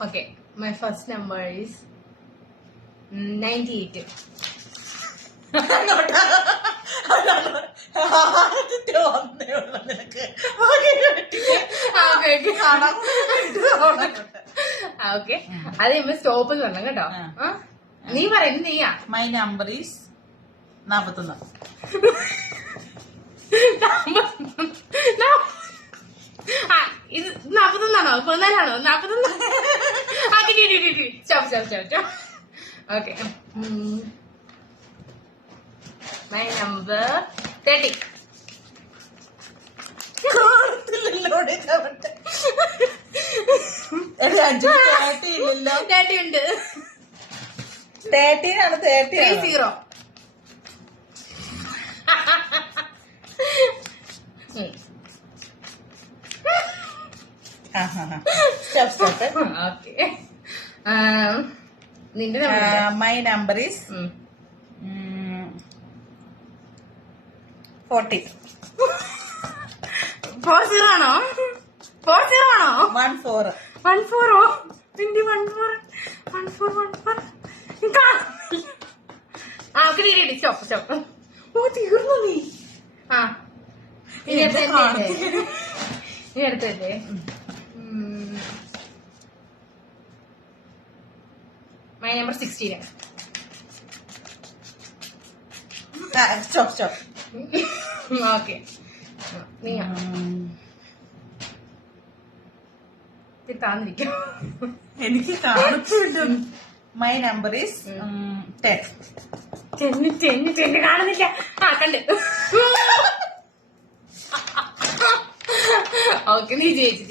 Okay, my first number is 98. Okay, അത് നമ്മൾ stop പറഞ്ഞു കേട്ടോ. നീ പറയുന്നത് നീയാ. My number is 41. ഇത് 41ആണോ 14ആണോ 41? Okay, my number 30. 30 ഉണ്ട്. 30 ആണ്. 30. ഓക്കെ, നിന്റെ മൈ നമ്പർ ഈസ് 40. 40 ആണോ? 40 ആണോ? 14. 14ഓ? നിന്റെ 14. സ്റ്റോപ്പ്. ഓ, തീർന്നു നീ. ആ, ഇനി അടുത്തല്ലേ? My number 16. സ്റ്റോപ്പ്. ഓക്കെ, നീ താന്നിരിക്കും. എനിക്ക് കാണുന്നുണ്ട്. My number is 10. 10 കാണുന്നില്ല. ആ, കണ്ട്. ഓക്കെ, നീ ജയിച്ചു.